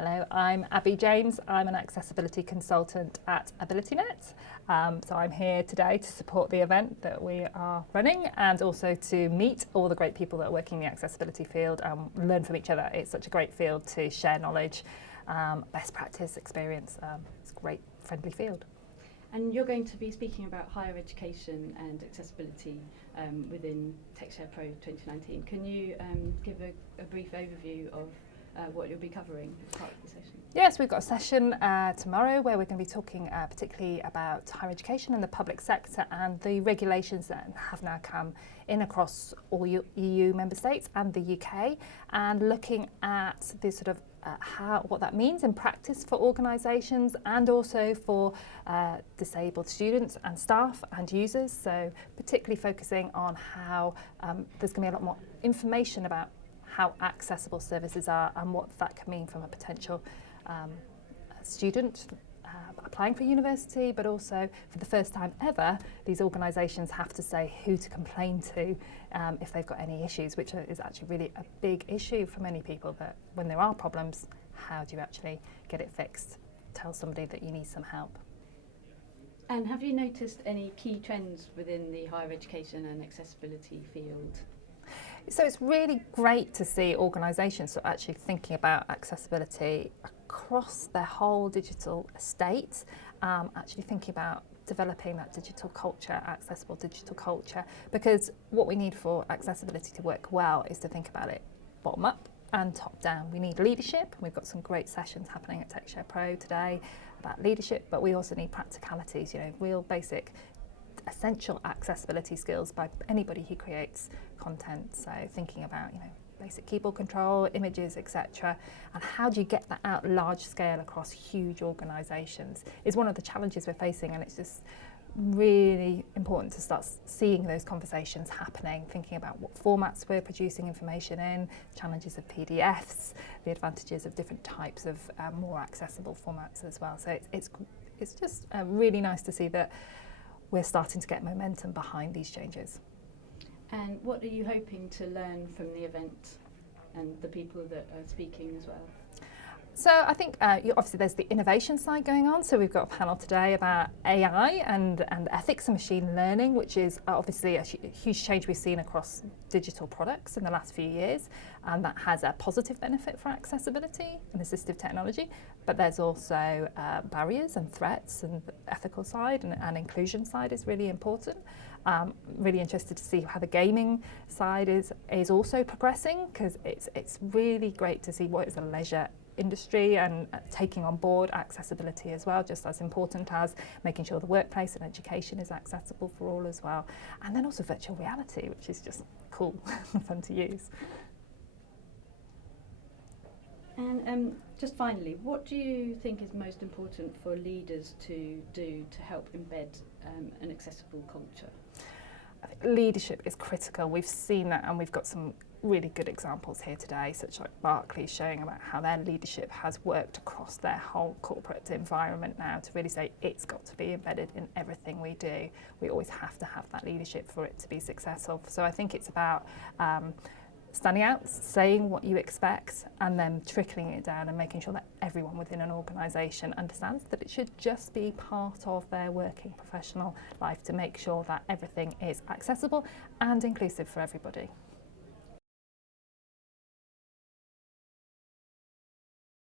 Hello, I'm Abi James. I'm an accessibility consultant at AbilityNet. So I'm here today to support the event that we are running and also to meet all the great people that are working in the accessibility field and learn from each other. It's such a great field to share knowledge, best practice, experience. It's a great, friendly field. And you're going to be speaking about higher education and accessibility within TechShare Pro 2019. Can you give a brief overview of what you'll be covering as part of the session? Yes, we've got a session tomorrow where we're going to be talking particularly about higher education and the public sector and the regulations that have now come in across all EU member states and the UK, and looking at the sort of what that means in practice for organisations and also for disabled students and staff and users. So particularly focusing on how there's going to be a lot more information about how accessible services are and what that can mean from a potential student applying for university, but also for the first time ever, these organisations have to say who to complain to if they've got any issues, which is actually really a big issue for many people, that when there are problems, how do you actually get it fixed? Tell somebody that you need some help. And have you noticed any key trends within the higher education and accessibility field? So it's really great to see organisations sort of actually thinking about accessibility across their whole digital estate, actually thinking about developing that digital culture, accessible digital culture, because what we need for accessibility to work well is to think about it bottom up and top down. We need leadership. We've got some great sessions happening at TechShare Pro today about leadership, but we also need practicalities, real basic essential accessibility skills by anybody who creates content. So thinking about, basic keyboard control, images, etc. And how do you get that out large scale across huge organisations is one of the challenges we're facing, and it's just really important to start seeing those conversations happening, thinking about what formats we're producing information in, challenges of PDFs, the advantages of different types of more accessible formats as well. So it's just really nice to see that we're starting to get momentum behind these changes. And what are you hoping to learn from the event and the people that are speaking as well? So I think obviously there's the innovation side going on. So we've got a panel today about AI and ethics and machine learning, which is obviously a huge change we've seen across digital products in the last few years, and that has a positive benefit for accessibility and assistive technology. But there's also barriers and threats, and the ethical side and inclusion side is really important. Really interested to see how the gaming side is also progressing, because it's really great to see what is a leisure industry and taking on board accessibility as well, just as important as making sure the workplace and education is accessible for all as well. And then also virtual reality, which is just cool and fun to use. And just finally, what do you think is most important for leaders to do to help embed an accessible culture? I think leadership is critical. We've seen that, and we've got some really good examples here today, such like Barclays showing about how their leadership has worked across their whole corporate environment now to really say it's got to be embedded in everything we do. We always have to have that leadership for it to be successful. So I think it's about standing out, saying what you expect, and then trickling it down and making sure that everyone within an organisation understands that it should just be part of their working professional life to make sure that everything is accessible and inclusive for everybody.